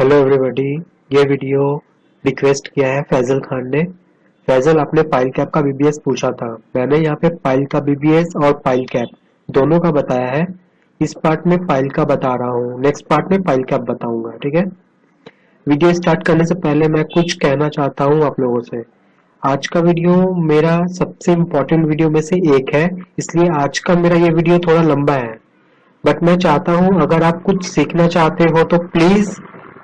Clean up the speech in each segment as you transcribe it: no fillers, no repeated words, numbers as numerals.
Hello everybody. ये video request किया है फैजल खान ने। फैजल, आपने पाइल कैप का बीबीएस पूछा था। मैंने यहाँ पे पाइल का बीबीएस और पाइल कैप दोनों का बताया है। इस पार्ट में पाइल का बता रहा हूँ, नेक्स्ट पार्ट में पाइल कैप बताऊंगा। ठीक है। वीडियो स्टार्ट करने से पहले मैं कुछ कहना चाहता हूँ आप लोगों से। आज का वीडियो मेरा सबसे इम्पोर्टेंट वीडियो में से एक है, इसलिए आज का मेरा ये वीडियो थोड़ा लंबा है। बट मैं चाहता हूँ अगर आप कुछ सीखना चाहते हो तो प्लीज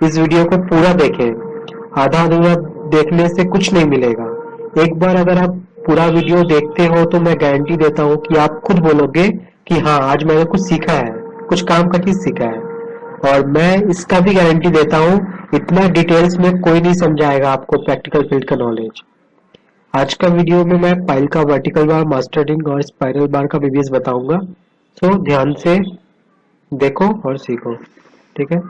इस वीडियो को पूरा देखें। आधा अधूरा देखने से कुछ नहीं मिलेगा। एक बार अगर आप पूरा वीडियो देखते हो तो मैं गारंटी देता हूँ कि आप खुद बोलोगे कि हाँ, आज मैंने कुछ सीखा है, कुछ काम का चीज सीखा है। और मैं इसका भी गारंटी देता हूँ, इतना डिटेल्स में कोई नहीं समझाएगा आपको प्रैक्टिकल फील्ड का नॉलेज। आज का वीडियो में मैं पाइल का वर्टिकल बार, मास्टरिंग और स्पाइरल बार का बीबीएस बताऊंगा। तो ध्यान से देखो और सीखो। ठीक है।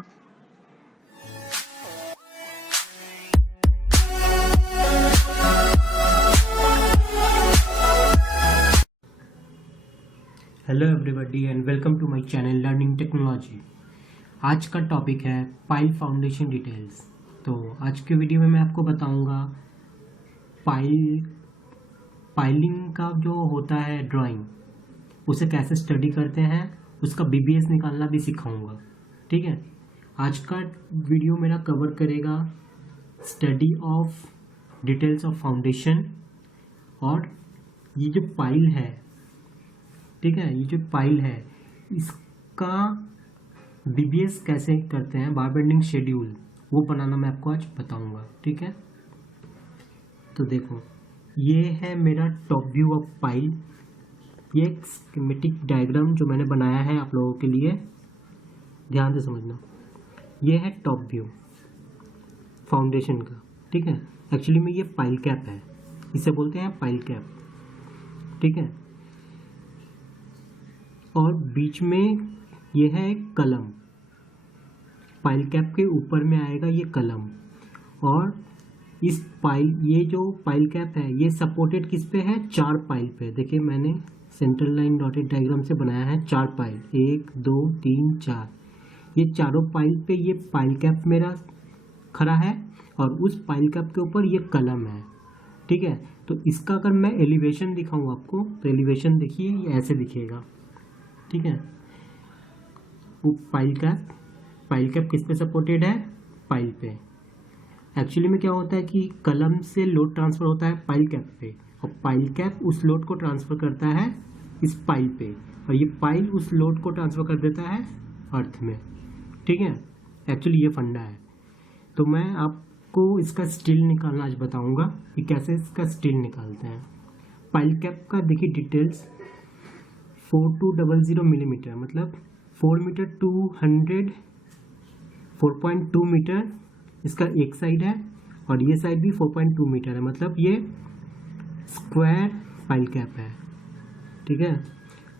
Hello everybody and welcome to my channel learning technology. आज का टॉपिक है पाइल फाउंडेशन डिटेल्स। तो आज के वीडियो में मैं आपको बताऊंगा पाइलिंग का जो होता है ड्राइंग, उसे कैसे स्टडी करते हैं, उसका बीबीएस निकालना भी सिखाऊंगा। ठीक है। आज का वीडियो मेरा कवर करेगा study of details of foundation और ये जो पाइल है, ठीक है, ये जो पाइल है इसका बीबीएस कैसे करते हैं, बार बेंडिंग शेड्यूल वो बनाना मैं आपको आज बताऊंगा। ठीक है। तो देखो, ये है मेरा टॉप व्यू ऑफ पाइल। ये एक स्कीमेटिक डायग्राम जो मैंने बनाया है आप लोगों के लिए, ध्यान से समझना। ये है टॉप व्यू फाउंडेशन का। ठीक है। एक्चुअली में ये पाइल कैप है, इसे बोलते हैं पाइल कैप। ठीक है। और बीच में ये है एक कलम, पाइल कैप के ऊपर में आएगा ये कलम। और इस पाइल, ये जो पाइल कैप है ये सपोर्टेड किस पे है, 4 पाइल पे। देखिए मैंने सेंट्रल लाइन डॉटेड डायग्राम से बनाया है 4 पाइल, 1 2 3 4। ये चारों पाइल पे ये पाइल कैप मेरा खड़ा है और उस पाइल कैप के ऊपर ये कलम है। ठीक है। तो इसका अगर मैं एलिवेशन दिखाऊं आपको तो एलिवेशन देखिए ये ऐसे दिखेगा। ठीक है। वो पाइल कैप किस पे सपोर्टेड है, पाइल पे। एक्चुअली में क्या होता है कि कलम से लोड ट्रांसफर होता है पाइल कैप पे, और पाइल कैप उस लोड को ट्रांसफर करता है इस पाइल पे, और ये पाइल उस लोड को ट्रांसफर कर देता है अर्थ में। ठीक है। एक्चुअली ये फंडा है। तो मैं आपको इसका स्टील निकालना आज बताऊंगा कि कैसे इसका स्टील निकालते हैं। पाइल कैप का देखिए डिटेल्स, 4200 मिलीमीटर, मतलब 4 मीटर 4.2 मीटर इसका एक साइड है, और ये साइड भी 4.2 मीटर है, मतलब ये स्क्वायर पाइल कैप है। ठीक है।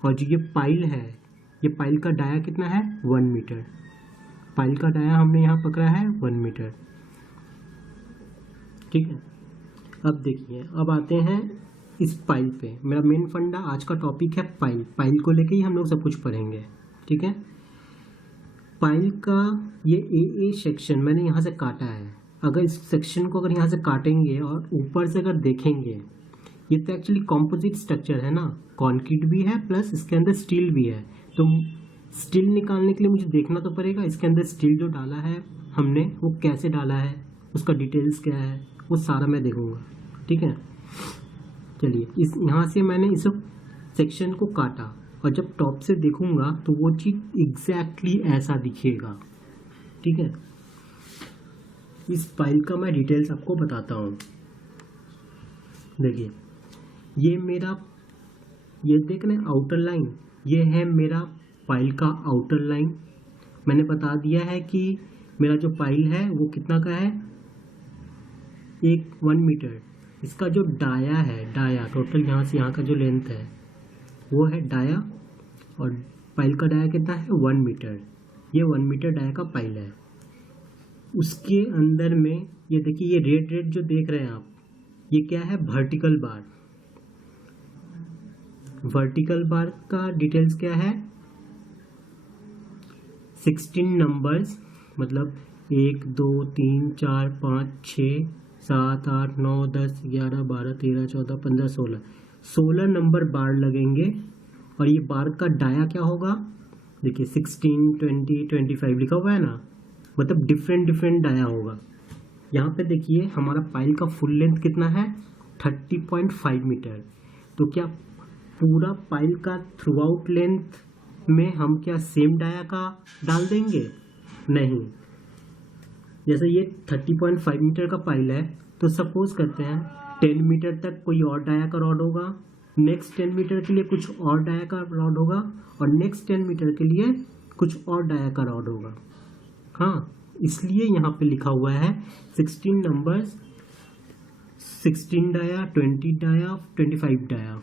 और जो ये पाइल है, ये पाइल का डाया कितना है, 1 मीटर। पाइल का डाया हमने यहाँ पकड़ा है 1 मीटर। ठीक है। अब देखिए, अब आते हैं इस पाइल पे। मेरा मेन फंडा आज का टॉपिक है पाइल। पाइल को लेके ही हम लोग सब कुछ पढ़ेंगे। ठीक है। पाइल का ये ए सेक्शन मैंने यहाँ से काटा है। अगर इस सेक्शन को अगर यहाँ से काटेंगे और ऊपर से अगर देखेंगे, ये तो एक्चुअली कॉम्पोजिट स्ट्रक्चर है ना, कॉन्क्रीट भी है प्लस इसके अंदर स्टील भी है। तो स्टील निकालने के लिए मुझे देखना तो पड़ेगा इसके अंदर स्टील जो डाला है हमने वो कैसे डाला है, उसका डिटेल्स क्या है, वो सारा मैं देखूंगा। ठीक है। चलिए, इस यहाँ से मैंने इस सेक्शन को काटा, और जब टॉप से देखूंगा तो वो चीज एग्जैक्टली ऐसा दिखेगा। ठीक है। इस पाइल का मैं डिटेल्स आपको बताता हूँ। देखिए, ये देख रहे हैं आउटर लाइन, ये है मेरा पाइल का आउटर लाइन। मैंने बता दिया है कि मेरा जो पाइल है वो कितना का है, 1 मीटर। इसका जो डाया है, डाया टोटल यहाँ से यहाँ का जो लेंथ है वो है डाया, और पाइल का डाया कितना है, 1 मीटर। ये 1 मीटर डाया का पाइल है। उसके अंदर में ये देखिए, ये रेड जो देख रहे हैं आप, ये क्या है, वर्टिकल बार। वर्टिकल बार का डिटेल्स क्या है, 16 नंबर्स, मतलब 1 2 3 4 5 6 7 8 9 10 11 12 13 14 15 16 नंबर बार लगेंगे। और ये बार का डाया क्या होगा, देखिए 16 20 25 लिखा हुआ है ना, मतलब डिफरेंट डिफरेंट डाया होगा। यहाँ पे देखिए हमारा पाइल का फुल लेंथ कितना है, 30.5 मीटर। तो क्या पूरा पाइल का थ्रू आउट लेंथ में हम क्या सेम डाया का डाल देंगे, नहीं। जैसे ये 30.5 मीटर का पाइल है, तो सपोज करते हैं 10 मीटर तक कोई और डाया का रॉड होगा, नेक्स्ट 10 मीटर के लिए कुछ और डाया का रॉड होगा, और नेक्स्ट 10 मीटर के लिए कुछ और डाया का रॉड होगा। हाँ, इसलिए यहाँ पे लिखा हुआ है 16 नंबर्स, 16 डाया, 20 डाया, 25 डाया।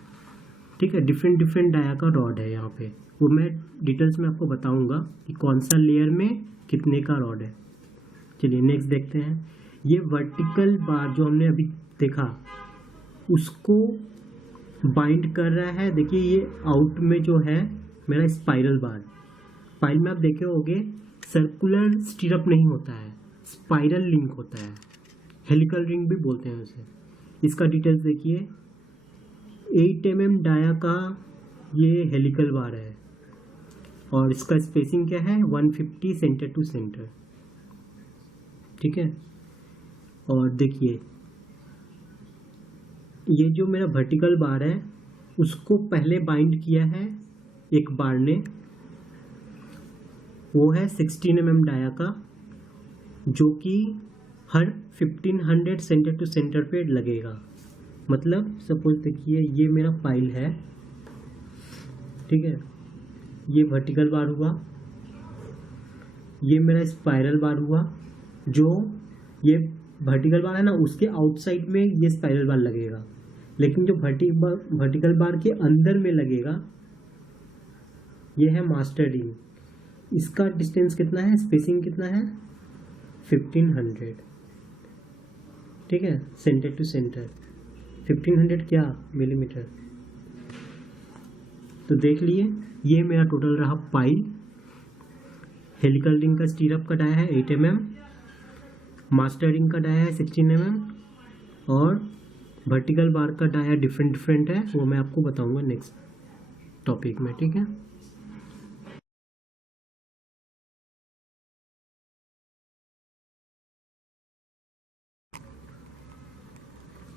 ठीक है, डिफरेंट डिफरेंट डाया का रॉड है यहाँ पे। वो मैं डिटेल्स में आपको बताऊंगा कि कौन सा लेयर में कितने का रॉड है। चलिए नेक्स्ट देखते हैं। ये वर्टिकल बार जो हमने अभी देखा उसको बाइंड कर रहा है। देखिए ये आउट में जो है मेरा स्पाइरल बार, पाइल में आप देखे होंगे सर्कुलर स्टीरअप नहीं होता है, स्पाइरल लिंक होता है, हेलिकल रिंग भी बोलते हैं उसे। इसका डिटेल्स देखिए, 8 mm डाया का ये हेलिकल बार है और इसका स्पेसिंग क्या है 150 सेंटर टू सेंटर। ठीक है, और देखिए ये जो मेरा वर्टिकल बार है उसको पहले बाइंड किया है एक बार ने, वो है 16 mm डाया का, जो कि हर 1500 सेंटर टू सेंटर पे लगेगा। मतलब सपोज देखिए ये मेरा पाइल है, ठीक है, ये वर्टिकल बार हुआ, ये मेरा स्पाइरल बार हुआ। जो ये वर्टिकल बार है ना उसके आउटसाइड में ये स्पाइरल बार लगेगा, लेकिन जो वर्टिकल बार के अंदर में लगेगा ये है मास्टर रिंग। इसका डिस्टेंस कितना है, स्पेसिंग कितना है 1500। ठीक है, सेंटर टू सेंटर 1500 क्या मिलीमीटर। तो देख लिए ये मेरा टोटल रहा पाइल। हेलिकल रिंग का स्टीरअप का डाया है 8 mm, मास्टर रिंग का डाया है 16 mm, और वर्टिकल बार का डाया डिफरेंट डिफरेंट है, वो मैं आपको बताऊंगा नेक्स्ट टॉपिक में। ठीक है,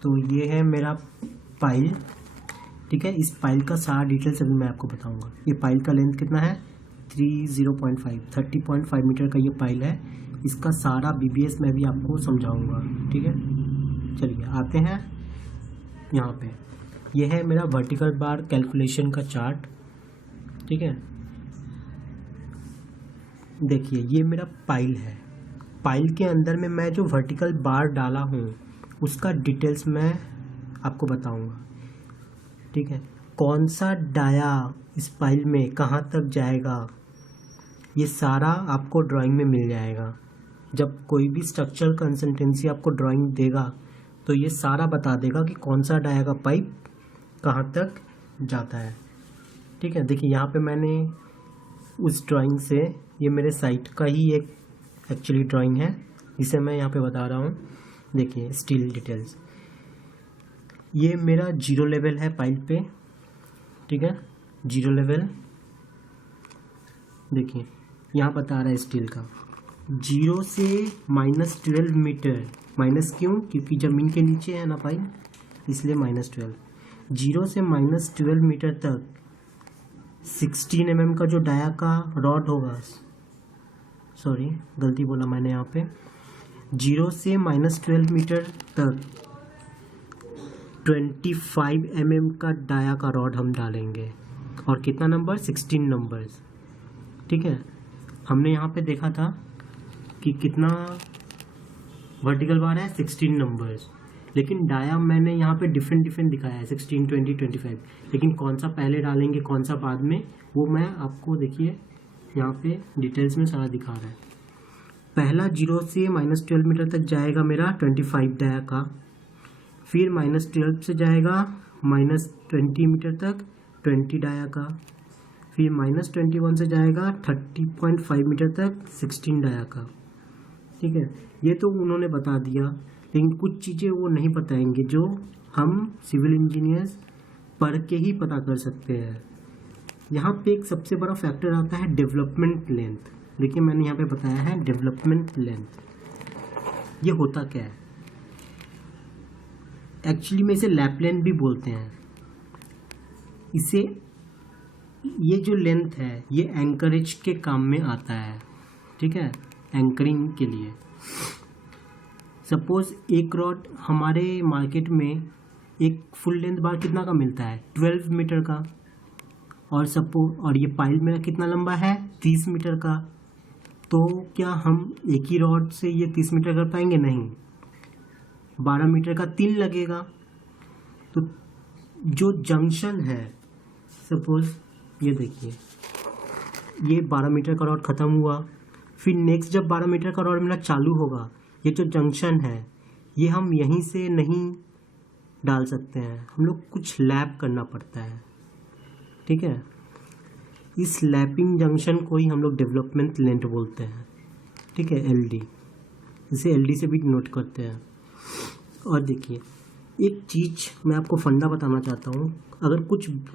तो ये है मेरा पाइल। ठीक है, इस पाइल का सारा डिटेल्स अभी मैं आपको बताऊंगा। ये पाइल का लेंथ कितना है 30.5 मीटर का ये पाइल है। इसका सारा बीबीएस मैं भी आपको समझाऊंगा। ठीक है, चलिए आते हैं यहाँ पे। ये है मेरा वर्टिकल बार कैलकुलेशन का चार्ट। ठीक है, देखिए ये मेरा पाइल है, पाइल के अंदर में मैं जो वर्टिकल बार डाला हूँ उसका डिटेल्स मैं आपको बताऊंगा। ठीक है, कौन सा डाया इस पाइल में कहाँ तक जाएगा ये सारा आपको ड्राइंग में मिल जाएगा। जब कोई भी स्ट्रक्चरल कंसल्टेंसी आपको ड्राइंग देगा तो ये सारा बता देगा कि कौन सा डाया का पाइप कहाँ तक जाता है। ठीक है, देखिए यहाँ पे मैंने उस ड्राइंग से, ये मेरे साइट का ही एक एक्चुअली ड्राइंग है जिसे मैं यहाँ पे बता रहा हूँ। देखिए स्टील डिटेल्स, ये मेरा 0 लेवल है पाइप पे। ठीक है, 0 लेवल देखिए यहाँ बता रहा है स्टील का 0 से -12 मीटर। माइनस क्यों, क्योंकि ज़मीन के नीचे है ना पाइप, इसलिए -12। 0 से -12 मीटर तक 16 mm का जो डाया का रॉड होगा, सॉरी गलती बोला मैंने यहाँ पे, 0 से -12 मीटर तक 25 mm का डाया का रॉड हम डालेंगे। और कितना नंबर, 16 नंबर्स। ठीक है, हमने यहाँ पे देखा था कि कितना वर्टिकल बार है 16 नंबर्स, लेकिन डाया मैंने यहाँ पे डिफरेंट डिफरेंट दिखाया है 16, 20, 25। लेकिन कौन सा पहले डालेंगे कौन सा बाद में, वो मैं आपको देखिए यहाँ पे डिटेल्स में सारा दिखा रहा है। पहला 0 से -12 मीटर तक जाएगा मेरा 25 डाया का, फिर -12 से जाएगा -20 मीटर तक 20 डाया का, फिर -21 से जाएगा 30.5 मीटर तक 16 डाया का, ठीक है, ये तो उन्होंने बता दिया, लेकिन कुछ चीज़ें वो नहीं बताएंगे जो हम सिविल इंजीनियर्स पढ़ के ही पता कर सकते हैं। यहाँ पे एक सबसे बड़ा फैक्टर आता है डेवलपमेंट लेंथ। देखिए मैंने यहाँ पे बताया है डेवलपमेंट लेंथ, ये होता क्या है? एक्चुअली में इसे लैप लेंथ भी बोलते हैं। इसे, ये जो लेंथ है ये एंकरेज के काम में आता है, ठीक है, एंकरिंग के लिए। सपोज एक रॉड हमारे मार्केट में एक फुल लेंथ बार कितना का मिलता है? 12 मीटर का। और ये पाइल मेरा कितना लंबा है? 30 मीटर का। तो क्या हम एक ही रॉड से ये 30 मीटर कर पाएंगे? नहीं, 12 मीटर का 3 लगेगा। तो जो जंक्शन है, सपोज ये देखिए, ये 12 मीटर का रॉड खत्म हुआ, फिर नेक्स्ट जब 12 मीटर का रॉड मेरा चालू होगा, ये जो जंक्शन है ये हम यहीं से नहीं डाल सकते हैं, हम लोग कुछ लैप करना पड़ता है, ठीक है। इस लैपिंग जंक्शन को ही हम लोग डेवलपमेंट लेंथ बोलते हैं, ठीक है, एलडी। इसे एलडी से भी नोट करते हैं। और देखिए एक चीज़ मैं आपको फंडा बताना चाहता हूँ। अगर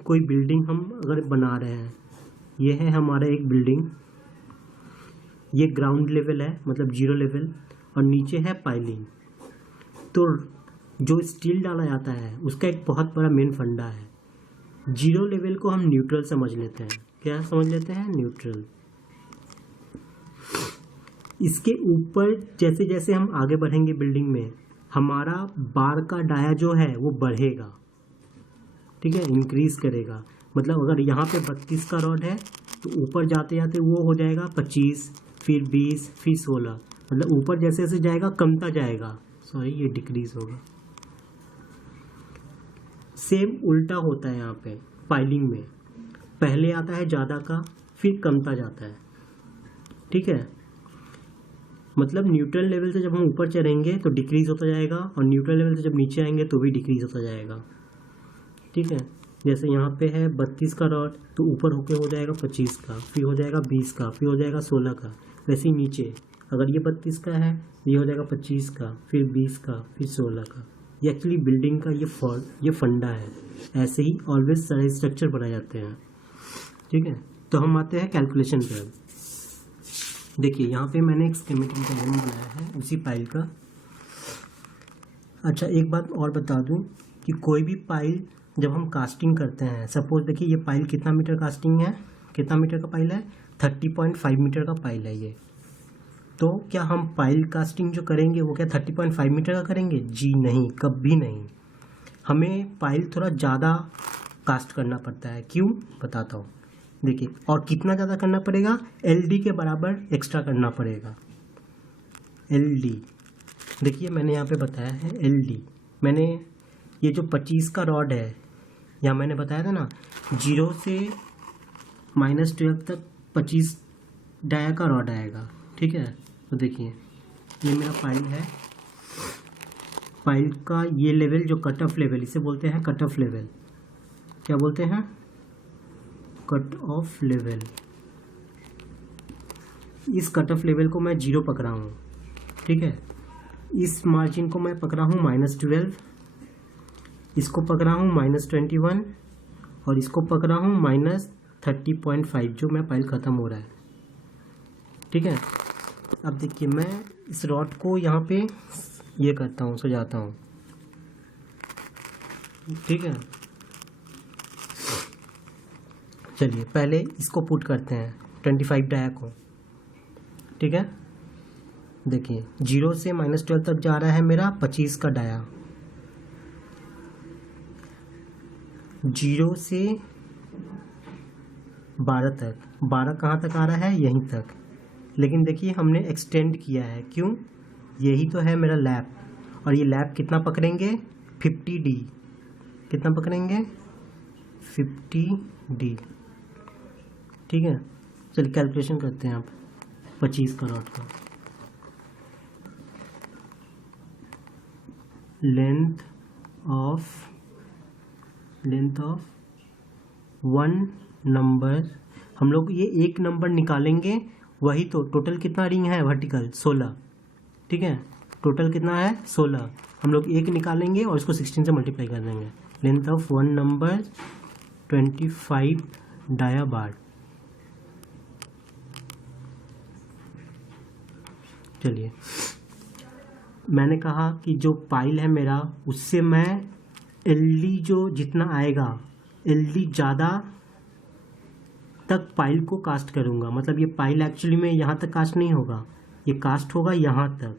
कोई बिल्डिंग हम अगर बना रहे हैं, ये है हमारा एक बिल्डिंग, ये ग्राउंड लेवल है, मतलब 0 लेवल, और नीचे है पाइलिंग। तो जो स्टील डाला जाता है उसका एक बहुत बड़ा मेन फंडा है। 0 लेवल को हम न्यूट्रल समझ लेते हैं। क्या समझ लेते हैं? न्यूट्रल। इसके ऊपर जैसे जैसे हम आगे बढ़ेंगे बिल्डिंग में, हमारा बार का डाया जो है वो बढ़ेगा, ठीक है, इंक्रीज करेगा। मतलब अगर यहाँ पे 32 का रॉड है तो ऊपर जाते जाते वो हो जाएगा 25, फिर 20, फिर 16। मतलब ऊपर जैसे जैसे जाएगा कमता जाएगा, सॉरी ये डिक्रीज होगा। सेम उल्टा होता है यहाँ पे पाइलिंग में, पहले आता है ज़्यादा का, फिर कमता जाता है, ठीक है। मतलब न्यूट्रल लेवल से जब हम ऊपर चढ़ेंगे तो डिक्रीज होता जाएगा, और न्यूट्रल लेवल से जब नीचे आएंगे तो भी डिक्रीज होता जाएगा, ठीक है। जैसे यहाँ पे है 32 का रॉड, तो ऊपर होके हो जाएगा 25 का, फिर हो जाएगा 20 का, फिर हो जाएगा 16 का। वैसे ही नीचे अगर ये 32 का है, ये हो जाएगा 25 का, फिर 20 का, फिर 16 का। ये एक्चुअली बिल्डिंग का ये फंडा है। ऐसे ही ऑलवेज सारे स्ट्रक्चर बनाए जाते हैं, ठीक है। तो हम आते हैं कैलकुलेशन पे। देखिए यहाँ पे मैंने एक स्कीमेटिक डायग्राम बनाया है उसी पाइल का। अच्छा एक बात और बता दूं कि कोई भी पाइल जब हम कास्टिंग करते हैं, सपोज देखिए ये पाइल कितना मीटर कास्टिंग है, कितना मीटर का पाइल है? 30.5 मीटर का पाइल है ये। तो क्या हम पाइल कास्टिंग जो करेंगे वो क्या 30.5 मीटर का करेंगे? जी नहीं, कभी नहीं। हमें पाइल थोड़ा ज़्यादा कास्ट करना पड़ता है। क्यों? बताता हूँ। देखिए, और कितना ज़्यादा करना पड़ेगा? एलडी के बराबर एक्स्ट्रा करना पड़ेगा। एलडी देखिए मैंने यहाँ पे बताया है एलडी। मैंने ये जो 25 का रॉड है, यहाँ मैंने बताया था ना 0 से -12 तक 25 डाया का रॉड आएगा, ठीक है। तो देखिए ये मेरा पाइल है, पाइल का ये लेवल जो कट ऑफ लेवल, इसे बोलते हैं कट ऑफ लेवल। क्या बोलते हैं? Cut off level. इस कट ऑफ लेवल को मैं 0 पकड़ा हूँ, ठीक है। इस मार्जिन को मैं पकड़ा हूँ -12, इसको पकड़ा हूँ -21, और इसको पकड़ा हूँ -30.5, जो मेरा पाइल ख़त्म हो रहा है, ठीक है। अब देखिए मैं इस रॉड को यहाँ पे ये करता हूँ, सजाता हूँ, ठीक है। चलिए पहले इसको पुट करते हैं 25 डाया को, ठीक है। देखिए 0 से -12 तक जा रहा है मेरा 25 का डाया, 0 से 12 तक। 12 कहाँ तक आ रहा है? यहीं तक। लेकिन देखिए हमने एक्सटेंड किया है, क्यों? यही तो है मेरा लैप, और ये लैप कितना पकड़ेंगे? 50D। कितना पकड़ेंगे? 50D, ठीक है। चलिए कैलकुलेशन करते हैं आप 25 का रॉड का। लेंथ ऑफ 1 नंबर, हम लोग ये एक नंबर निकालेंगे, वही तो टोटल कितना रिंग है? वर्टिकल 16, ठीक है, टोटल कितना है 16। हम लोग एक निकालेंगे और इसको 16 से मल्टीप्लाई कर देंगे। Length of one number 25 dia bar. चलिए, मैंने कहा कि जो पाइल है मेरा, उससे मैं एलडी जो जितना आएगा, एलडी ज़्यादा तक पाइल को कास्ट करूँगा। मतलब ये पाइल एक्चुअली में यहाँ तक कास्ट नहीं होगा, ये कास्ट होगा यहाँ तक।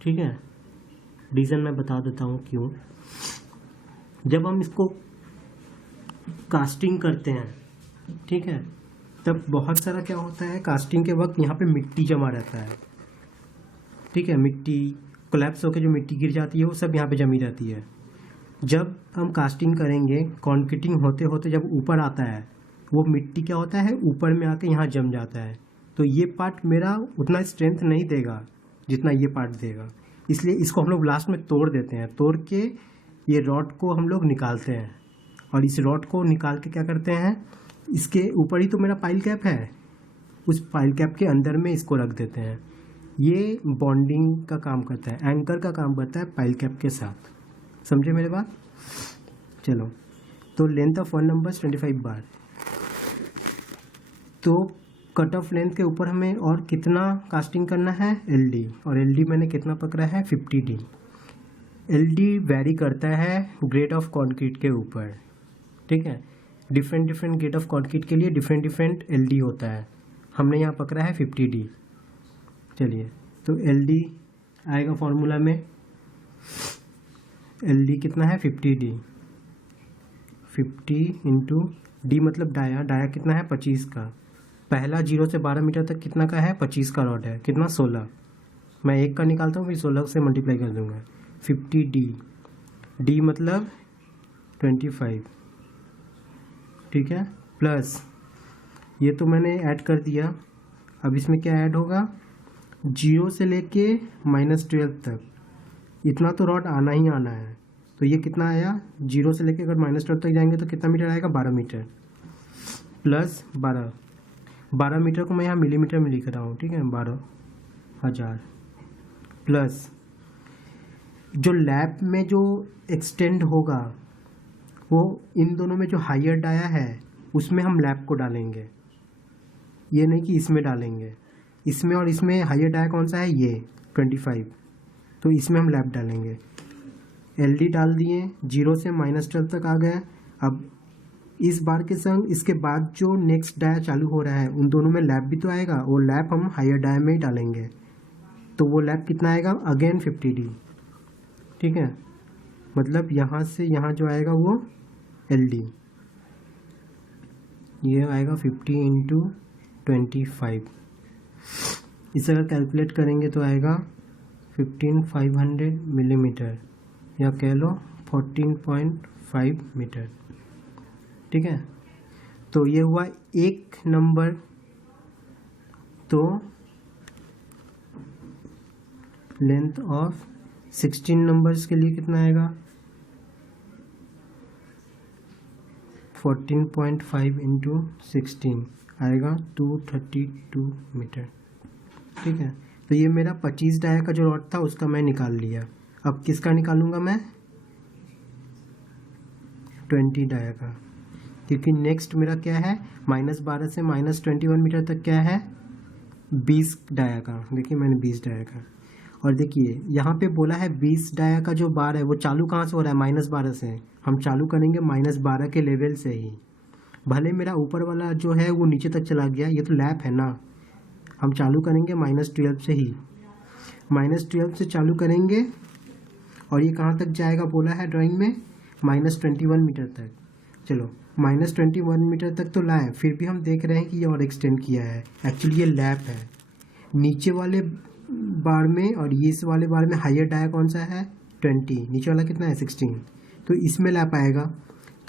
ठीक है, रीज़न मैं बता देता हूँ क्यों। जब हम इसको कास्टिंग करते हैं, ठीक है, तब बहुत सारा क्या होता है, कास्टिंग के वक्त यहाँ पे मिट्टी जमा रहता है। ठीक है, मिट्टी कोलैप्स होकर जो मिट्टी गिर जाती है वो सब यहाँ पे जमी रहती है। जब हम कास्टिंग करेंगे, कॉन्क्रीटिंग होते होते जब ऊपर आता है, वो मिट्टी क्या होता है, ऊपर में आके यहाँ जम जाता है। तो ये पार्ट मेरा उतना स्ट्रेंथ नहीं देगा जितना ये पार्ट देगा, इसलिए इसको हम लोग लास्ट में तोड़ देते हैं। तोड़ के ये रॉड को हम लोग निकालते हैं, और इस रॉड को निकाल के क्या करते हैं, इसके ऊपर ही तो मेरा पाइल कैप है, उस पाइल कैप के अंदर में इसको रख देते हैं। ये बॉन्डिंग का काम करता है, एंकर का काम करता है पाइल कैप के साथ। समझे मेरे बात? चलो, तो लेंथ ऑफ वन नंबर 25 बार। तो कट ऑफ लेंथ के ऊपर हमें और कितना कास्टिंग करना है, एलडी, और एलडी मैंने कितना पकड़ा है, 50D। एलडी वेरी करता है ग्रेड ऑफ कंक्रीट के ऊपर। ठीक है, different different grade of concrete के लिए डिफरेंट डिफरेंट एलडी होता है। हमने यहाँ पकड़ा है 50D। चलिए, तो एलडी आएगा फॉर्मूला में, एलडी कितना है 50D। 50 इंटू डी मतलब डाया, डाया कितना है 25 का। पहला 0 से 12 मीटर तक कितना का है, 25 का रॉड है, कितना 16। मैं एक का निकालता हूँ, फिर 16 से मल्टीप्लाई कर दूंगा। 50D, डी मतलब 25, ठीक है, प्लस ये तो मैंने ऐड कर दिया। अब इसमें क्या ऐड होगा, 0 से लेके -12 तक, इतना तो रॉड आना ही आना है। तो ये कितना आया, 0 से लेके अगर -12 तक जाएंगे तो कितना मीटर आएगा, 12 मीटर, प्लस 12 मीटर को मैं यहाँ मिलीमीटर में लिख रहा हूँ। ठीक है, 12,000, प्लस जो लैब में जो एक्सटेंड होगा, वो इन दोनों में जो हायर डाया है उसमें हम लैब को डालेंगे, ये नहीं कि इसमें डालेंगे। इसमें और इसमें हायर डाया कौन सा है, ये 25, तो इसमें हम लैब डालेंगे। एलडी डाल दिए, 0 से -12 तक आ गए। अब इस बार के संग इसके बाद जो नेक्स्ट डाया चालू हो रहा है, उन दोनों में लैब भी तो आएगा, वो लैब हम हायर डाया में ही डालेंगे। तो वो लैब कितना आएगा, अगेन 50D। ठीक है, मतलब यहाँ से यहाँ जो आएगा वो एलडी, ये आएगा 50 इंटू 25। इसे अगर कैलकुलेट करेंगे तो आएगा 15500 मिलीमीटर, या कह लो 14.5 मीटर। ठीक है, तो ये हुआ एक नंबर। तो लेंथ ऑफ 16 नंबर्स के लिए कितना आएगा, 14.5 इंटू 16 आएगा 232 मीटर। ठीक है, तो ये मेरा 25 डाया का जो रॉड था उसका मैं निकाल लिया। अब किसका निकालूंगा मैं, 20 डाया का, क्योंकि नेक्स्ट मेरा क्या है, -12 से -21 मीटर तक क्या है, 20 डाया का। देखिए मैंने 20 डाया का, और देखिए यहाँ पे बोला है 20 डाया का जो बार है वो चालू कहाँ से हो रहा है, -12 से। हम चालू करेंगे -12 के लेवल से ही। भले मेरा ऊपर वाला जो है वो नीचे तक चला गया, ये तो लैप है ना, हम चालू करेंगे -12 से ही। -12 से चालू करेंगे और ये कहाँ तक जाएगा बोला है ड्राइंग में, -21 मीटर तक। चलो -21 मीटर तक तो लाए, फिर भी हम देख रहे हैं कि ये और एक्सटेंड किया है। एक्चुअली ये लैप है। नीचे वाले बार में और ये इस वाले बार में हायर डाया कौन सा है, 20, नीचे वाला कितना है 16, तो इसमें लैप आएगा।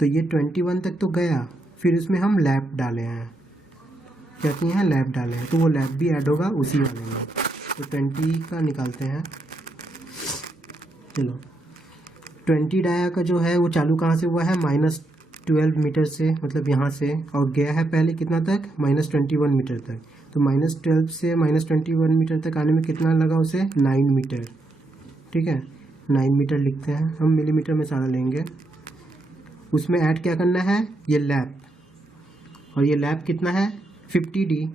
तो ये 21 तक तो गया, फिर उसमें हम लैप डाले हैं, क्या किए हैं, लैप डाले हैं, तो वो लैप भी ऐड होगा उसी वाले में। तो 20 का निकालते हैं। चलो 20 डाया का जो है वो चालू कहाँ से हुआ है, -12 मीटर से, मतलब यहाँ से, और गया है पहले कितना तक, -21 मीटर तक। तो -12 से -21 मीटर तक आने में कितना लगा उसे, 9 मीटर। ठीक है, 9 मीटर लिखते हैं हम, मिलीमीटर में सारा लेंगे। उसमें ऐड क्या करना है, ये लैप, और ये लैप कितना है 50D,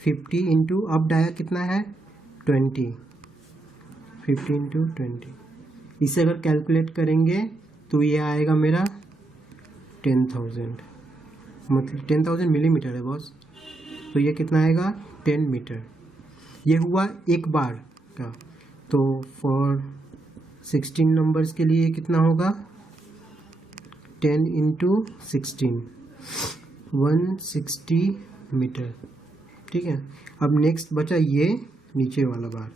50 इंटू अब डाया कितना है 20, 50 इंटू 20। इसे अगर कैलकुलेट करेंगे तो ये आएगा मेरा 10,000, मतलब 10,000 मिलीमीटर है बॉस। तो ये कितना आएगा 10 मीटर। ये हुआ एक बार का। तो फॉर 16 नंबर्स के लिए कितना होगा 10 इंटू 16, 160 मीटर। ठीक है, अब नेक्स्ट बचा ये नीचे वाला बार,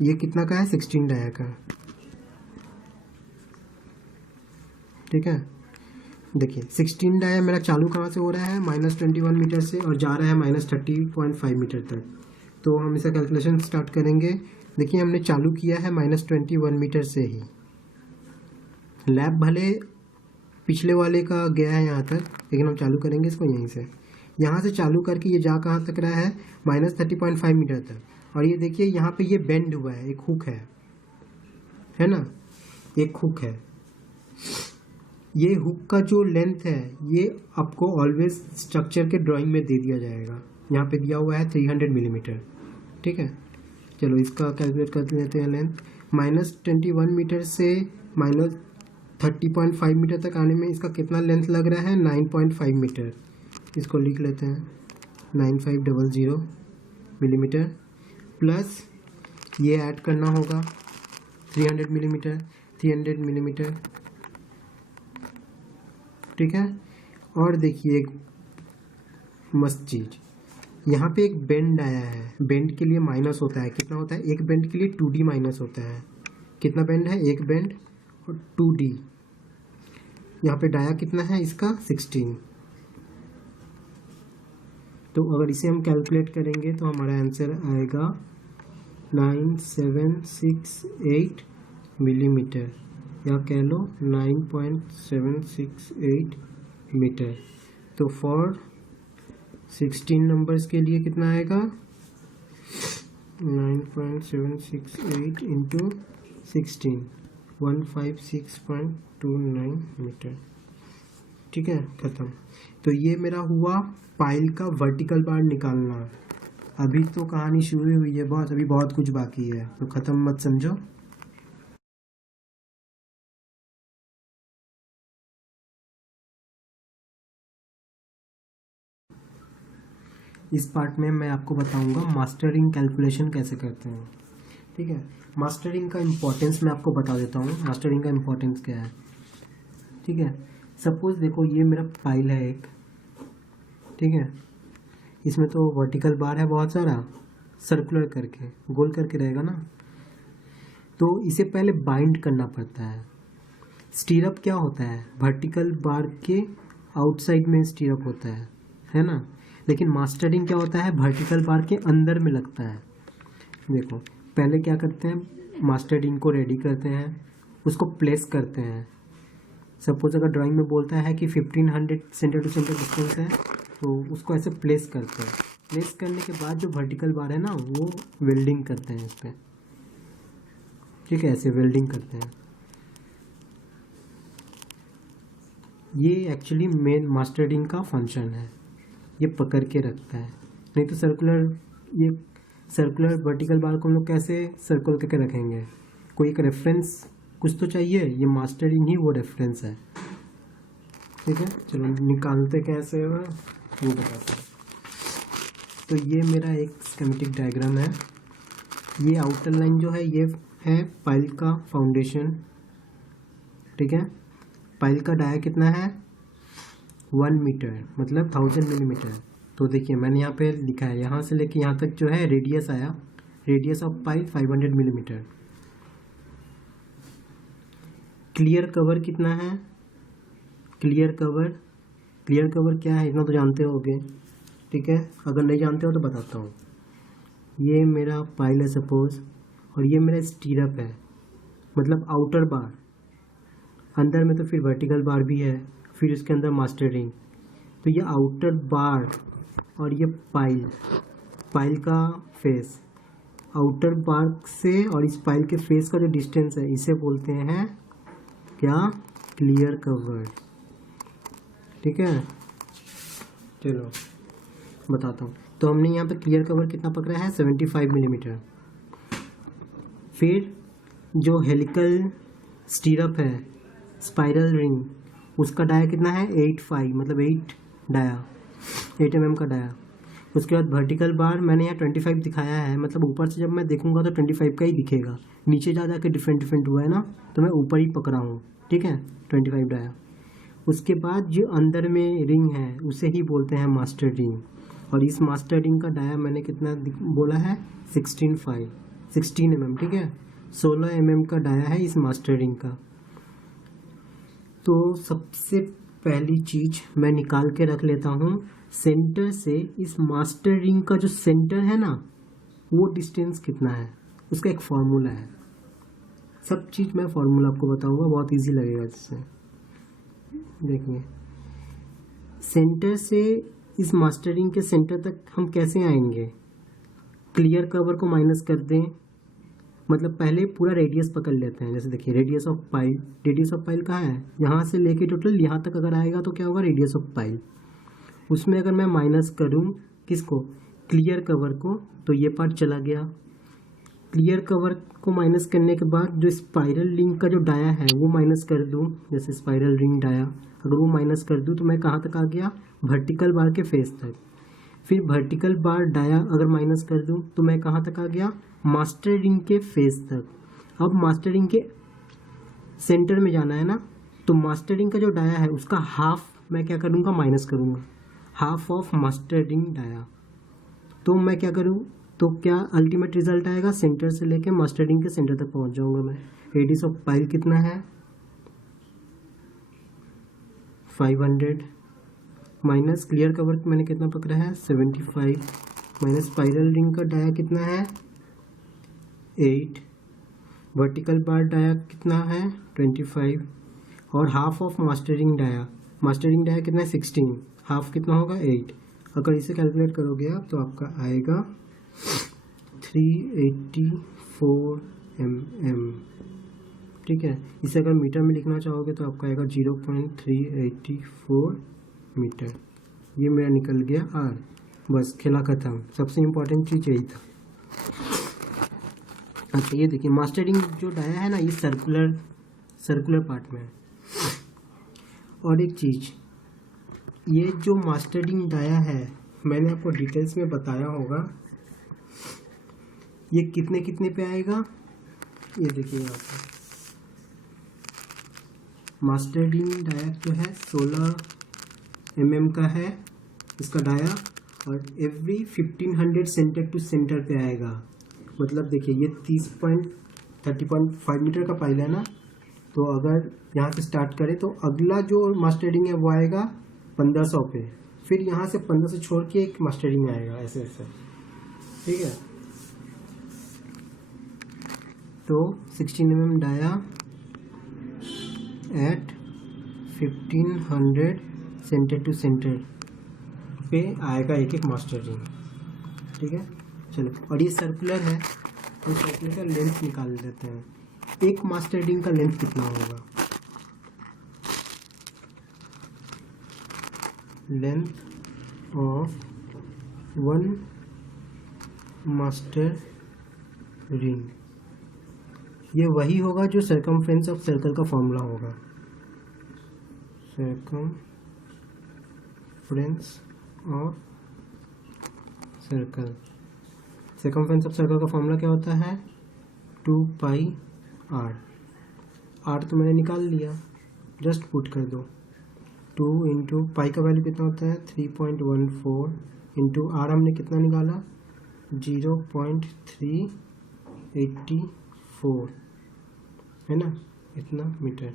ये कितना का है 16 डाया का। ठीक है, देखिए 16 डाया मेरा चालू कहाँ से हो रहा है, -21 मीटर से, और जा रहा है -30.5 मीटर तक। तो हम इसका कैलकुलेशन स्टार्ट करेंगे। देखिए हमने चालू किया है -21 मीटर से ही। लैब भले पिछले वाले का गया है यहाँ तक, लेकिन हम चालू करेंगे इसको यहीं से। यहाँ से चालू करके ये जा कहाँ तक रहा है -30.5 मीटर तक। और ये देखिए यहाँ पे ये बेंड हुआ है, एक हुक है ना, एक हुक है। ये हुक का जो लेंथ है ये आपको ऑलवेज स्ट्रक्चर के ड्राइंग में दे दिया जाएगा। यहाँ पे दिया हुआ है 300 मिलीमीटर। ठीक है, चलो इसका कैलकुलेट कर लेते हैं। लेंथ -21 मीटर से -30.5 मीटर तक आने में इसका कितना लेंथ लग रहा है 9.5 मीटर। इसको लिख लेते हैं 9500 मिलीमीटर, प्लस ये ऐड करना होगा 300 मिलीमीटर, 300 मिलीमीटर। ठीक है, और देखिए एक मस्त चीज, यहाँ पे एक बेंड आया है। बेंड के लिए माइनस होता है, कितना होता है, एक बेंड के लिए 2D माइनस होता है। कितना बेंड है, एक बेंड और 2D। यहाँ पे डाया कितना है इसका 16। तो अगर इसे हम कैलकुलेट करेंगे तो हमारा आंसर आएगा 9768 मिलीमीटर, या कह लो 9.768 मीटर। तो फॉर 16 नंबर्स के लिए कितना आएगा 9.768 इंटू 16, 156.29 मीटर। ठीक है, खत्म। तो ये मेरा हुआ पाइल का वर्टिकल बार निकालना। अभी तो कहानी शुरू हुई है बॉस, अभी बहुत कुछ बाकी है, तो खत्म मत समझो। इस पार्ट में मैं आपको बताऊंगा मास्टरिंग कैलकुलेशन कैसे करते हैं। ठीक है, मास्टरिंग का इम्पोर्टेंस मैं आपको बता देता हूँ। मास्टरिंग का इम्पोर्टेंस क्या है। ठीक है, सपोज देखो ये मेरा फाइल है एक, ठीक है, इसमें तो वर्टिकल बार है बहुत सारा, सर्कुलर करके गोल करके रहेगा ना। तो इसे पहले बाइंड करना पड़ता है। स्टीरअप क्या होता है, वर्टिकल बार के आउटसाइड में स्टीरअप होता है ना। लेकिन मास्टरिंग क्या होता है, वर्टिकल बार के अंदर में लगता है। देखो पहले क्या करते हैं, मास्टरिंग को रेडी करते हैं, उसको प्लेस करते हैं। सपोज अगर ड्राइंग में बोलता है कि 1500 सेंटर टू सेंटर डिस्टेंस है, तो उसको ऐसे प्लेस करते हैं। प्लेस करने के बाद जो वर्टिकल बार है ना, वो वेल्डिंग करते हैं इस पर। ठीक है, ऐसे वेल्डिंग करते हैं। ये एक्चुअली मेन मास्टरिंग का फंक्शन है, ये पकड़ के रखता है। नहीं तो ये सर्कुलर वर्टिकल बार को हम लोग कैसे सर्कल करके रखेंगे, कोई एक रेफरेंस कुछ तो चाहिए, ये मास्टरिंग ही वो रेफरेंस है। ठीक है, चलो निकालते कैसे है। तो ये मेरा एक स्कीमेटिक डायग्राम है। ये आउटर लाइन जो है ये है पाइल का फाउंडेशन। ठीक है, पाइल का डाया कितना है 1 मीटर, मतलब 1000 मिलीमीटर। तो देखिए मैंने यहाँ पे लिखा है, यहाँ से लेके यहाँ तक जो है रेडियस आया, radius of pile 500 millimetre. Clear cover कितना है, क्लियर कवर क्या है इतना तो जानते होगे। ठीक है, अगर नहीं जानते हो तो बताता हूँ। ये मेरा पाइल है सपोज, और ये मेरा स्टीरअप है, मतलब आउटर बार। अंदर में तो फिर वर्टिकल बार भी है, फिर उसके अंदर मास्टरिंग। तो ये आउटर बार और ये पाइल का फेस, आउटर बार से और इस पाइल के फेस का जो डिस्टेंस है इसे बोलते हैं क्या, क्लियर कवर। ठीक है, चलो बताता हूँ। तो हमने यहाँ पे क्लियर कवर कितना पकड़ा है, 75 मिलीमीटर। फिर जो हेलिकल स्टीरअप है, स्पाइरल रिंग, उसका डाया कितना है, 85, मतलब 8 डाया, 8 mm का डाया। उसके बाद वर्टिकल बार मैंने यहाँ 25 दिखाया है, मतलब ऊपर से जब मैं देखूंगा तो 25 का ही दिखेगा, नीचे जा जाके डिफरेंट हुआ है ना, तो मैं ऊपर ही पकड़ा हूँ। ठीक है, 25 डाया। उसके बाद जो अंदर में रिंग है उसे ही बोलते हैं मास्टर रिंग, और इस मास्टर रिंग का डाया मैंने कितना बोला है, 16 mm। ठीक है, 16 mm का डाया है इस मास्टर रिंग का। तो सबसे पहली चीज मैं निकाल के रख लेता हूँ, सेंटर से इस मास्टर रिंग का जो सेंटर है ना, वो डिस्टेंस कितना है, उसका एक फॉर्मूला है। सब चीज मैं फॉर्मूला आपको बताऊंगा, बहुत इजी लगेगा इससे। देखिए, सेंटर से इस मास्टर रिंग के सेंटर तक हम कैसे आएंगे, क्लियर कवर को माइनस कर दें, मतलब पहले पूरा रेडियस पकड़ लेते हैं। जैसे देखिए, रेडियस ऑफ पाइल कहाँ है, यहाँ से लेके टोटल यहाँ तक अगर आएगा तो क्या होगा, रेडियस ऑफ पाइल। उसमें अगर मैं माइनस करूँ किसको, क्लियर कवर को, तो ये पार्ट चला गया। क्लियर कवर को माइनस करने के बाद जो स्पाइरल रिंग का जो डाया है वो माइनस कर दूँ, जैसे स्पाइरल रिंग डाया अगर वो माइनस कर दूँ तो मैं कहाँ तक आ गया, वर्टिकल बार के फेस तक। फिर वर्टिकल बार डाया अगर माइनस कर दूँ तो मैं कहाँ तक आ गया, मास्टर रिंग के फेस तक। अब मास्टर रिंग के सेंटर में जाना है ना, तो मास्टर रिंग का जो डाया है उसका हाफ मैं क्या करूँगा, माइनस करूँगा, half of master ring dia. तो मैं क्या करूँ, तो क्या अल्टीमेट रिजल्ट आएगा, सेंटर से लेके मास्टर रिंग के सेंटर तक पहुँच जाऊँगा मैं। रेडियस ऑफ पाइल कितना है, 500, माइनस क्लियर कवर मैंने कितना पकड़ा है, 75, माइनस स्पाइरल रिंग का डाया कितना है, 8, वर्टिकल बार डाया कितना है, 25, और हाफ ऑफ मास्टरिंग डाया कितना है, 16, हाफ कितना होगा, 8। अगर इसे कैलकुलेट करोगे आप तो आपका आएगा 384 mm। ठीक है, इसे अगर मीटर में लिखना चाहोगे तो आपका आएगा 0.384 मीटर। ये मेरा निकल गया आर, बस खेला खत्म। सबसे इम्पोर्टेंट चीज़ यही था। अच्छा, ये देखिए, मास्टरिंग जो डाया है ना, ये सर्कुलर पार्ट में है। और एक चीज़, ये जो मास्टरिंग डाया है मैंने आपको डिटेल्स में बताया होगा, ये कितने कितने पे आएगा, ये देखिए यहाँ पर मास्टरिंग डाया जो है 16 mm का है इसका डाया, और एवरी 1500 सेंटर टू सेंटर पे आएगा। मतलब देखिए, ये 30.5 मीटर का पाइल है ना, तो अगर यहाँ से स्टार्ट करें तो अगला जो मास्टरिंग है वो आएगा 1500 पे, फिर यहाँ से 1500 छोड़ के एक मास्टरिंग आएगा, ऐसे ऐसे। ठीक है, तो 16 mm dia at 1500 centre to centre पे आएगा एक एक मास्टरिंग। ठीक है, चलो, और ये सर्कुलर है तो सर्कुलर का लेंथ निकाल देते हैं। एक मास्टरिंग का लेंथ कितना होगा, length of one master ring, ये वही होगा जो सर्कमफ्रेंस ऑफ सर्कल का फॉर्मूला होगा। Circumference of circle, circumference of circle का फॉर्मूला क्या होता है, 2πr। आर तो मैंने निकाल लिया, जस्ट पुट कर दो, 2 इंटू पाई का वैल्यू कितना होता है, 3.14 इंटू आर हमने कितना निकाला, 0.384 है ना, इतना मीटर।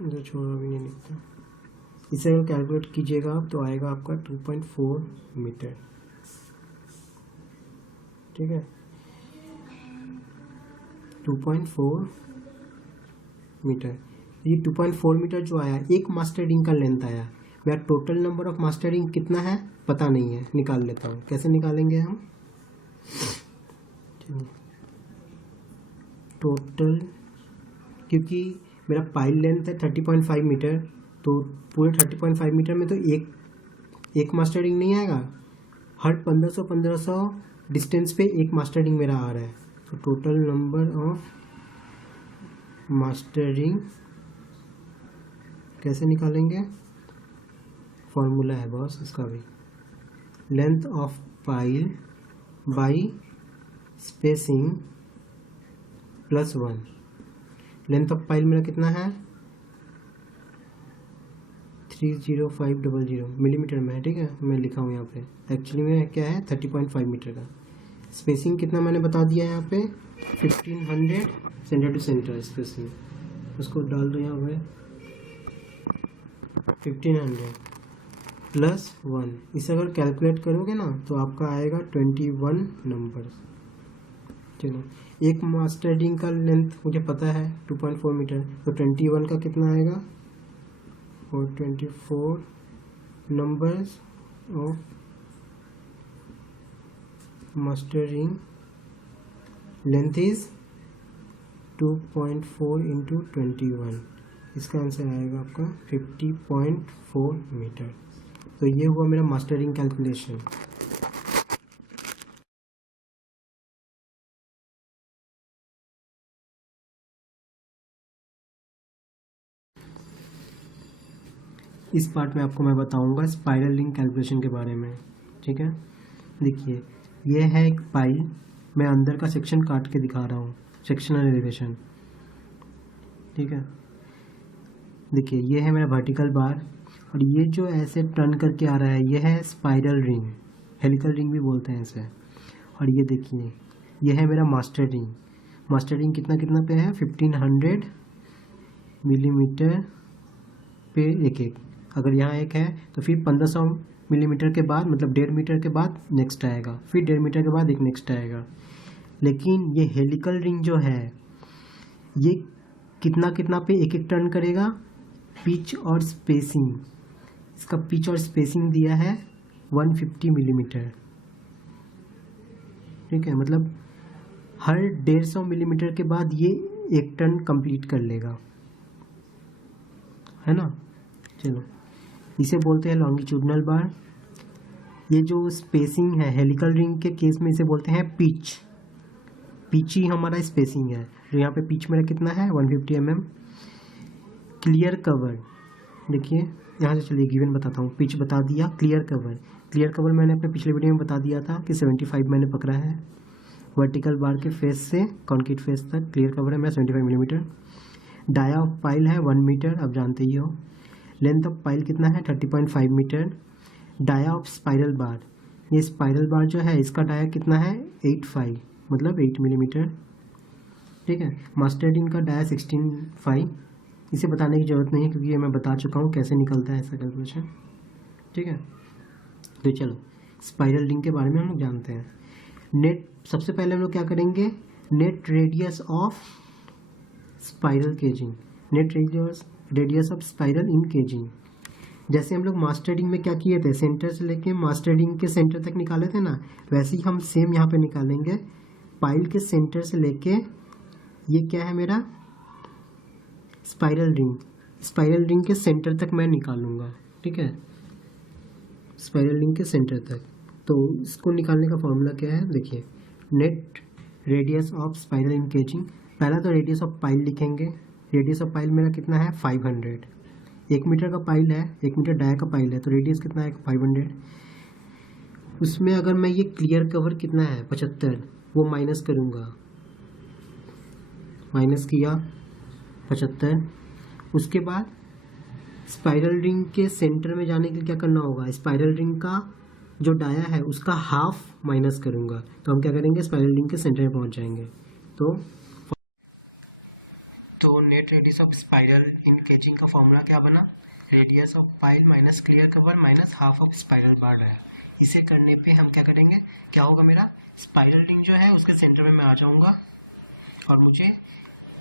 इधर छोड़ा भी नहीं लिखता, इसे अगर कैलकुलेट कीजिएगा आप तो आएगा आपका 2.4 मीटर। ठीक है, 2.4 मीटर। ये 2.4 मीटर जो आया, एक मास्टर रिंग का लेंथ आया। मेरा total number of master ring कितना है पता नहीं है, निकाल लेता हूँ। कैसे निकालेंगे हम? टोटल, क्योंकि मेरा पाइल लेंथ है 30.5 मीटर, तो पूरे 30.5 मीटर में तो एक मास्टर रिंग नहीं आएगा। हर 1500 डिस्टेंस पे एक मास्टर रिंग मेरा आ रहा है। तो total number of master ring कैसे निकालेंगे? फॉर्मूला है बॉस इसका भी, length of pile by spacing plus 1। Length of pile मेरा कितना है? 30500 मिलीमीटर में है, ठीक है, मैं लिखा हूँ यहाँ पे। एक्चुअली में क्या है 30.5 मीटर का। स्पेसिंग कितना मैंने बता दिया है यहाँ पे, 1500 सेंटर टू सेंटर स्पेसिंग, उसको डाल दो यहाँ पे 1500 प्लस 1। इसे अगर कैलकुलेट करोगे ना तो आपका आएगा 21 नंबर। चलो, एक मास्टर रिंग का लेंथ मुझे पता है 2.4 मीटर, तो 21 का कितना आएगा? और 24 numbers of master ring length is 2.4 into 21। इसका आंसर आएगा आपका 50.4 मीटर। तो ये हुआ मेरा मास्टर रिंग कैलकुलेशन। इस पार्ट में आपको मैं बताऊंगा स्पाइरल रिंग कैलकुलेशन के बारे में, ठीक है। देखिए, यह है एक पाइल, मैं अंदर का सेक्शन काट के दिखा रहा हूँ, सेक्शनल एलिवेशन, ठीक है। देखिए, ये है मेरा वर्टिकल बार, और ये जो ऐसे टर्न करके आ रहा है ये है स्पाइरल रिंग, हेलिकल रिंग भी बोलते हैं इसे। और ये देखिए, ये है मेरा मास्टर रिंग। मास्टर रिंग कितना कितना पे है? 1500 मिलीमीटर पे एक। अगर यहाँ एक है तो फिर 1500 मिलीमीटर के बाद, मतलब 1.5 मीटर के बाद नेक्स्ट आएगा, फिर 1.5 मीटर के बाद एक नेक्स्ट आएगा। लेकिन ये हेलिकल रिंग जो है ये कितना कितना पे एक टर्न करेगा? पिच और स्पेसिंग, इसका पिच और स्पेसिंग दिया है 150 मिलीमीटर, ठीक है। मतलब हर 150 मिलीमीटर के बाद ये एक टर्न कंप्लीट कर लेगा, है ना। चलो, इसे बोलते हैं लॉन्गिट्यूडनल बार। ये जो स्पेसिंग है हेलिकल रिंग के केस में इसे बोलते हैं पिच। पिच ही हमारा स्पेसिंग है। तो यहाँ पे पिच मेरा कितना है? 150 mm। क्लियर कवर, देखिए यहाँ से चलिए गिवन बताता हूँ। पिच बता दिया, क्लियर कवर मैंने अपने पिछले वीडियो में बता दिया था कि 75 मैंने पकड़ा है। वर्टिकल बार के फेस से कॉन्क्रीट फेस तक क्लियर कवर है मेरा 75 मिलीमीटर। डाया ऑफ पाइल है 1 मीटर, आप जानते ही हो। लेंथ ऑफ पाइल कितना है? 30.5 मीटर। डाया ऑफ स्पाइरल बार, ये स्पाइरल बार जो है इसका डाया कितना है? 85, मतलब 8 मिलीमीटर, ठीक है। मास्टर रिंग का डाया 16.5। इसे बताने की ज़रूरत नहीं है क्योंकि ये मैं बता चुका हूँ कैसे निकलता है ऐसा कैलकुलेशन, ठीक है। तो चलो स्पाइरल रिंग के बारे में हम लोग जानते हैं। नेट, सबसे पहले हम लोग क्या करेंगे? Net radius of spiral caging, net radius of spiral in caging. जैसे हम लोग मास्टर रिंग में क्या किए थे, सेंटर से लेके मास्टर रिंग के सेंटर तक निकाले थे ना, वैसे ही हम सेम यहाँ पे निकालेंगे। पाइल के सेंटर से लेके, ये क्या है मेरा? स्पाइरल रिंग के सेंटर तक मैं निकालूंगा, ठीक है, स्पाइरल रिंग के सेंटर तक। तो इसको निकालने का फॉर्मूला क्या है? देखिए, net radius of spiral in caging. पहला तो रेडियस ऑफ पाइल लिखेंगे। रेडियस ऑफ पाइल मेरा कितना है? 500। 1 मीटर का पाइल है, 1 मीटर डाया का पाइल है, तो रेडियस कितना है? 500। उसमें अगर मैं ये क्लियर कवर कितना है? 75, वो माइनस करूँगा, माइनस किया 75। उसके बाद स्पाइरल रिंग के सेंटर में जाने के लिए क्या करना होगा? स्पाइरल रिंग का जो डाया है उसका हाफ माइनस करूँगा, तो हम क्या करेंगे? स्पाइरल रिंग के सेंटर में पहुँच जाएंगे। तो net radius of spiral in caging का फॉर्मूला क्या बना? Radius of pile minus clear cover minus half of spiral bar है। इसे करने पे हम क्या करेंगे? क्या होगा मेरा? स्पाइरल रिंग जो है उसके सेंटर में मैं आ जाऊंगा और मुझे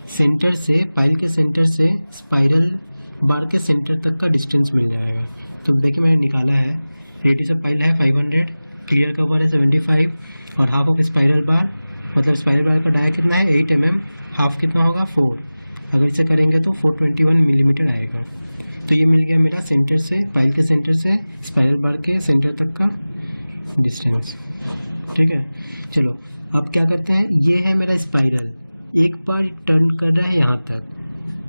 सेंटर से, पाइल के सेंटर से स्पाइरल बार के सेंटर तक का डिस्टेंस मिल जाएगा। तो देखिए मैंने निकाला है, रेडियस ऑफ पाइल है 500, क्लियर कवर है 75 और हाफ ऑफ स्पाइरल बार, मतलब स्पाइरल बार का डाया कितना है 8 mm, हाफ कितना होगा 4, अगर इसे करेंगे तो 421 मिलीमीटर आएगा। तो ये मिल गया मेरा सेंटर से, पाइल के सेंटर से स्पाइरल बार के सेंटर तक का डिस्टेंस। ठीक है, चलो अब क्या करते हैं, ये है मेरा स्पाइरल, एक बार टर्न कर रहा है यहाँ तक,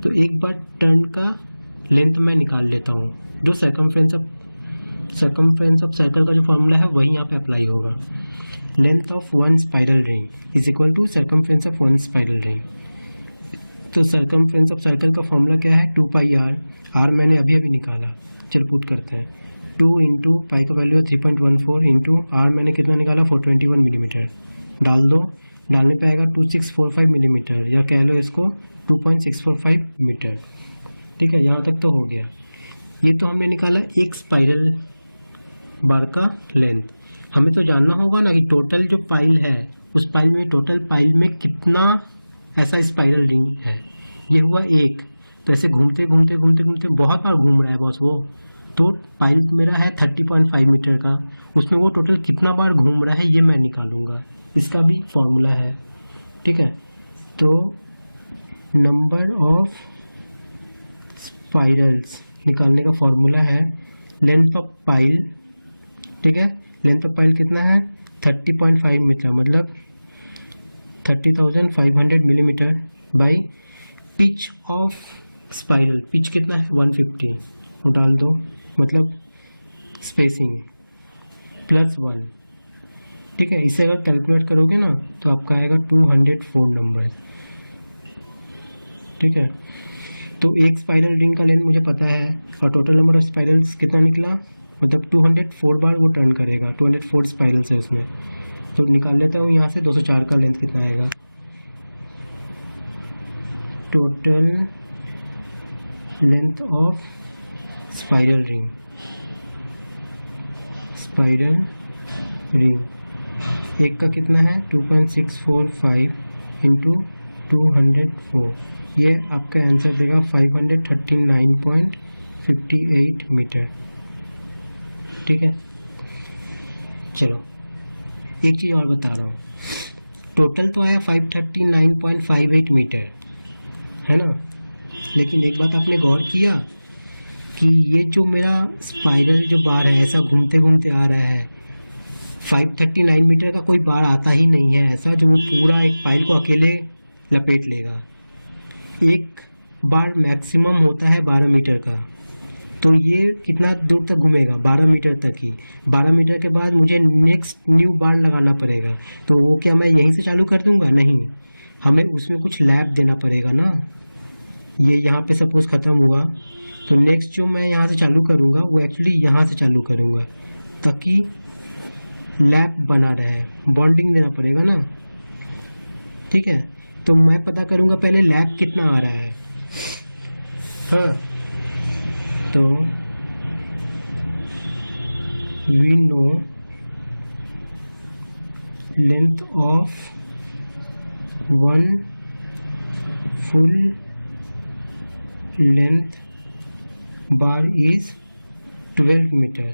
तो एक बार टर्न का लेंथ मैं निकाल लेता हूँ। जो सर्कमफ्रेंस ऑफ सर्कल का जो फॉर्मूला है वही यहाँ पे अप्लाई होगा। Length of one spiral ring is equal to circumference of one spiral ring. तो सर्कमफ्रेंस ऑफ सर्कल का फॉर्मूला क्या है, 2πr, r मैंने अभी अभी निकाला, चल पुट करते हैं। 2 इंटू पाई का वैल्यू है 3.14 इंटू आर मैंने कितना निकाला 421 मिलीमीटर, डाल दो, डालने पे आएगा 2645 मिलीमीटर, या कह लो इसको 2.645 मीटर। ठीक है, यहाँ तक तो हो गया। ये तो हमने निकाला एक स्पाइरल बार का लेंथ। हमें तो जानना होगा ना कि टोटल जो पाइल है उस पाइल में, टोटल पाइल में कितना ऐसा स्पाइरल रिंग है। ये हुआ एक, तो ऐसे घूमते घूमते घूमते घूमते बहुत बार घूम रहा है बॉस वो, तो पाइल मेरा है 30.5 मीटर का, उसमें वो टोटल कितना बार घूम रहा है ये मैं निकालूंगा, इसका भी फॉर्मूला है। ठीक है, तो नंबर ऑफ स्पाइरल्स निकालने का फॉर्मूला है लेंथ ऑफ पाइल। ठीक है, लेंथ ऑफ पाइल कितना है 30.5 मीटर, मतलब 30,500 millimetre, by pitch of spiral, pitch कितना है 150, वो डाल दो, मतलब स्पेसिंग +1। ठीक है, इसे अगर कैलकुलेट करोगे ना तो आपका आएगा 204 नंबर। ठीक है, तो एक स्पाइरल रिंग का लेंथ मुझे पता है और टोटल नंबर ऑफ स्पाइरल्स कितना निकला, मतलब 204 बार वो टर्न करेगा, 204 स्पाइरल्स है उसमें। तो निकाल लेता हूँ यहाँ से 204 का लेंथ कितना आएगा, total length of spiral ring, एक का कितना है 2.645 इंटू 204, ये आपका आंसर देगा 539.58 मीटर। ठीक है, चलो एक चीज़ और बता रहा हूँ, टोटल तो आया 539.58 मीटर, है ना, लेकिन एक बात आपने गौर किया कि ये जो मेरा स्पाइरल जो बार है ऐसा घूमते घूमते आ रहा है, 539 मीटर का कोई बार आता ही नहीं है ऐसा जो पूरा एक पाइल को अकेले लपेट लेगा। एक बार मैक्सिमम होता है 12 मीटर का, तो ये कितना दूर तक घूमेगा 12 मीटर तक ही। 12 मीटर के बाद मुझे नेक्स्ट न्यू बार लगाना पड़ेगा, तो वो क्या मैं यहीं से चालू कर दूंगा, नहीं, हमें उसमें कुछ लैप देना पड़ेगा ना। ये यहाँ पे सपोज ख़त्म हुआ, तो नेक्स्ट जो मैं यहाँ से चालू करूँगा वो एक्चुअली यहाँ से चालू करूँगा, ताकि लैप बना रहे, बॉन्डिंग देना पड़ेगा ना। ठीक है, तो मैं पता करूँगा पहले लैप कितना आ रहा है। हाँ, तो we know length of one full length bar is 12 metre.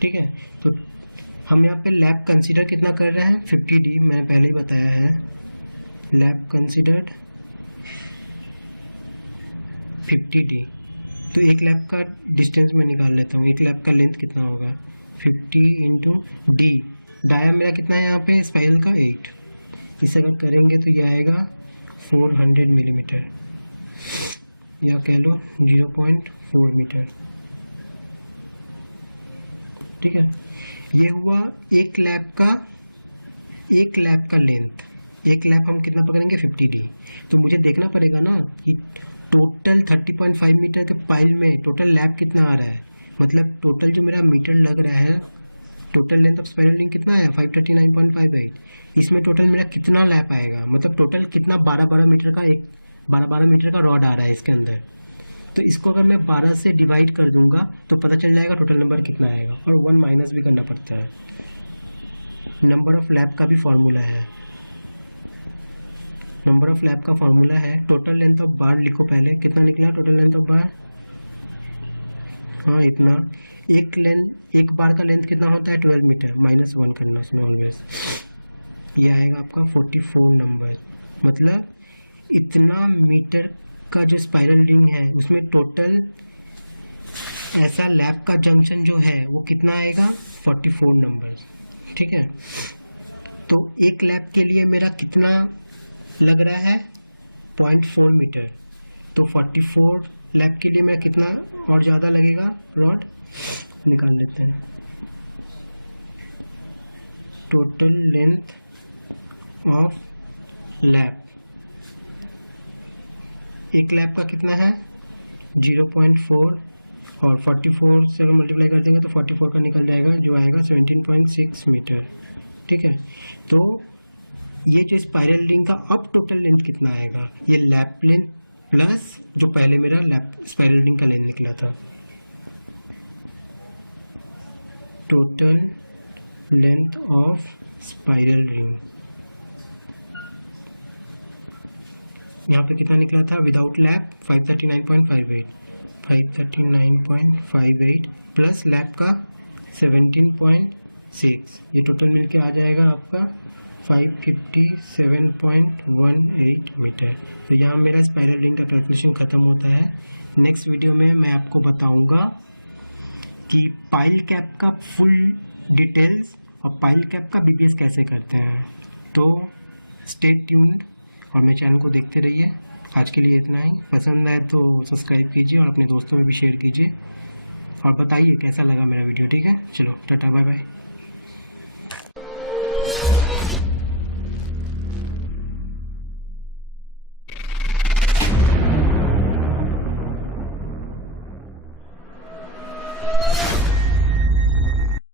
ठीक है, तो हम यहाँ पे लैप कंसीडर कितना कर रहे हैं 50D, मैंने पहले ही बताया है, लैप कंसीडर्ड 50D। तो एक लैप का डिस्टेंस में निकाल लेता हूँ, एक लैप का लेंथ कितना होगा 50 इंटू डी, डाया मेरा कितना है यहाँ पे स्पाइरल का 8, इसे अगर करेंगे तो ये आएगा 400 मिलीमीटर, या कह लो 0.4 मीटर। ठीक है, ये हुआ एक लैप का लेंथ। एक लैप हम कितना पकड़ेंगे 50D। तो मुझे देखना पड़ेगा ना कि टोटल 30.5 मीटर के पाइल में टोटल लैप कितना आ रहा है, मतलब टोटल जो मेरा मीटर लग रहा है, total length of spiral ring कितना है 539.58, इसमें टोटल मेरा कितना लैप आएगा, मतलब टोटल कितना 12 मीटर का रॉड आ रहा है इसके अंदर। तो इसको अगर मैं 12 से डिवाइड कर दूंगा तो पता चल जाएगा टोटल नंबर कितना आएगा, और 1 माइनस भी करना पड़ता है। नंबर ऑफ लैप का भी फॉर्मूला है, नंबर ऑफ लैप का फॉर्मूला है, टोटल लेंथ ऑफ बार लिखो पहले, कितना निकला टोटल लेंथ ऑफ बार, हाँ इतना। एक बार का लेंथ कितना होता है 12 मीटर, -1 करना उसमें ऑलवेज, ये आएगा आपका 44 नंबर। मतलब इतना मीटर का जो स्पाइरल रिंग है उसमें टोटल ऐसा लैप का जंक्शन जो है वो कितना आएगा 44 नंबर, ठीक है। तो एक लैप के लिए मेरा कितना लग रहा है 0.4 मीटर, तो 44 लैप के लिए मेरा कितना और ज़्यादा लगेगा, रॉड निकाल लेते हैं। टोटल लेंथ ऑफ लैप, एक लैप का कितना है 0.4 और 44 से अगर मल्टीप्लाई कर देंगे तो 44 का निकल जाएगा जो आएगा 17.6 मीटर, ठीक है। तो ये जो स्पाइरल रिंग का अब टोटल लेंथ कितना आएगा, ये लैप लेंथ प्लस जो पहले मेरा लैप स्पाइरल रिंग का लेंथ निकला था, total length of spiral ring यहाँ पे कितना निकला था विदाउट लैप 539.58 प्लस लैप का 17.6, ये टोटल मिलके आ जाएगा आपका 557.18 मीटर। तो यहाँ मेरा स्पाइरल रिंग का कैलकुलेशन ख़त्म होता है। नेक्स्ट वीडियो में मैं आपको बताऊंगा कि पाइल कैप का फुल डिटेल्स और पाइल कैप का बीबीएस कैसे करते हैं। तो स्टे ट्यून्ड और मेरे चैनल को देखते रहिए। आज के लिए इतना ही, पसंद आए तो सब्सक्राइब कीजिए और अपने दोस्तों में भी शेयर कीजिए और बताइए कैसा लगा मेरा वीडियो, ठीक है। चलो टाटा बाय बाय।